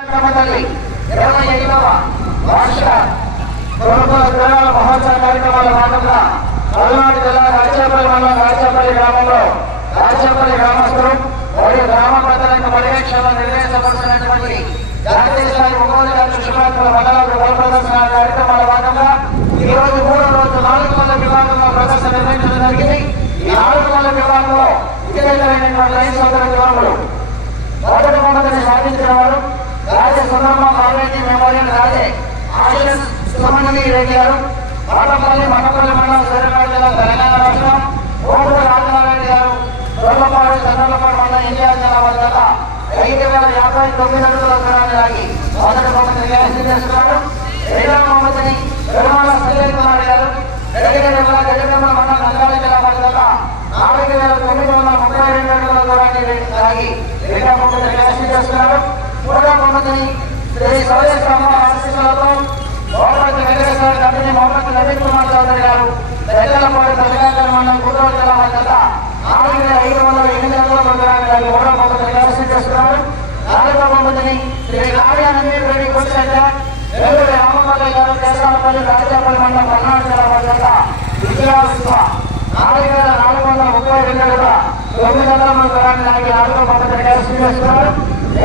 25వ వార్షిక మహోత్సవ కార్యక్రమాల భాగంగా పల్నాడు జిల్లా రాజాపల్లి మండలం రాజాపల్లి గ్రామంలో రాజాపల్లి గ్రామస్తులు మరియు గ్రామ ప్రజలకు పర్యవేక్షణ నిర్దేశపడుతున్నటువంటి జాతీయ స్థాయి ఒంగోలు గారి శుభాత్మల మండలాలు బల ప్రదర్శన కార్యక్రమాల భాగంగా ఈ రోజు 3వ రోజు 400 విభాగంలో ప్రదర్శన నిర్వహించడం జరిగింది. ఈ 400 విభాగంలో విజయవంతమైనటువంటి రైతు సోదర విభాగులు మొదటి బహుమతిని సాధించిన వారు రాజే సుందరమ్మ పార్వతి మెమోరియల్ రాజే ఆశీస్ సుమని రెడ్డి గారు మఠపల్లి మండలం సూర్యాపేట జిల్లా తెలంగాణ రాష్ట్రం. ఓపుడు రాజనారాయణ గారు దొర్లపాడు చంద్రలపాడు మండలం ఇండియా జిల్లా వద్ద 5,059 అడుగుల దూరాన్ని లాగి మొదటి బహుమతిని కైవసం చేసుకున్నారు. రెండవ బహుమతిని పెరుమాళ సంజయ్ కుమార్ గారు గజగమ్మ మండలం నంద్యాల జిల్లా వద్ద 4,932 అడుగుల దూరాన్ని లాగి రెండవ బహుమతిని కైవసం చేసుకున్నారు. మూడవ బహుమతిని శ్రీ సౌరేశ్వరమ్మ ఆశీస్సులతో మోహమ్మద్ వెంకటేశ్వర కంపెనీ మోహమ్మద్ నవీన్ కుమార్ చౌదరి గారు పెద్దలపాడు ప్రజాకరణ మండలం గుంటూరు జిల్లా వద్ద 4,508 అడుగుల దూరాన్ని లాగి మూడవ బహుమతిని కైవసం చేసుకున్నారు. నాలుగవ బహుమతిని శ్రీ కార్యానందీ రెడ్డి కోటిశెట్ట వేలూరి రామమల్లయ్య గారు కేశాలపల్లి రాజాపల్లి మండలం పల్నాడు జిల్లా వద్ద విజయావిశ్వ 4,432 అడుగుల 9 అడుగుల దూరాన్ని లాగి నాలుగవ బహుమతిని కైవసం చేసుకున్నారు.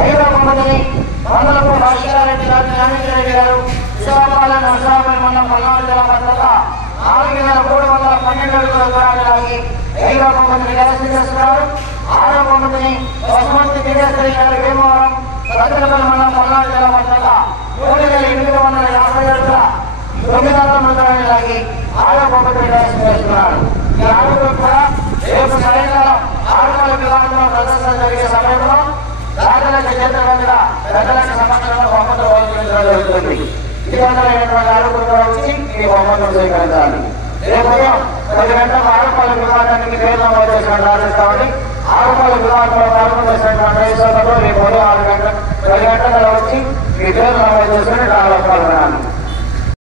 ఐదవ బహుమతిని మండలపు భాష్యారెడ్డి గారు జ్ఞానేశ్వరరెడ్డి గారు విశాఖపల్లి నరసాపల్లి మండలం పల్నాడు జిల్లా వద్ద 4,312 అడుగుల దూరాన్ని లాగి ఐదవ బహుమతిని కైవసం చేసుకున్నారు. ఆరవ బహుమతిని బహుమతి దివ్యశ్రీ గారు భీమవరం సత్యపల్లి మండలం పల్నాడు జిల్లా వద్ద 3,850 అడుగుల 9 అడుగుల దూరాన్ని లాగి ఆరవ బహుమతిని కైవసం చేసుకున్నారు. ఈ ఆరుగురు కూడా రేపు సాయంకాలం 6 విభాగంలో ప్రదర్శన జరిగే సమయంలో రాజలక్ష్మి క్షేత్రంగా ప్రజలకు సమక్షంలో బహుమతులు వహించడం జరుగుతుంది. విజయవంతమైనటువంటి ఆరుగురు కూడా వచ్చి ఈ బహుమతులు స్వీకరించాలి. రేపు ఉదయం 10 గంటలకు ఆరుపాల విభాగానికి పేరు నమోదు చేసినట్టు రాజేస్తామని ఆరుపాల విభాగంలో ప్రారంభం చేసినటువంటి రైతు సోదరులు రేపు ఉదయం 10 గంటలకు వచ్చి మీ పేరు నమోదు చేసుకుని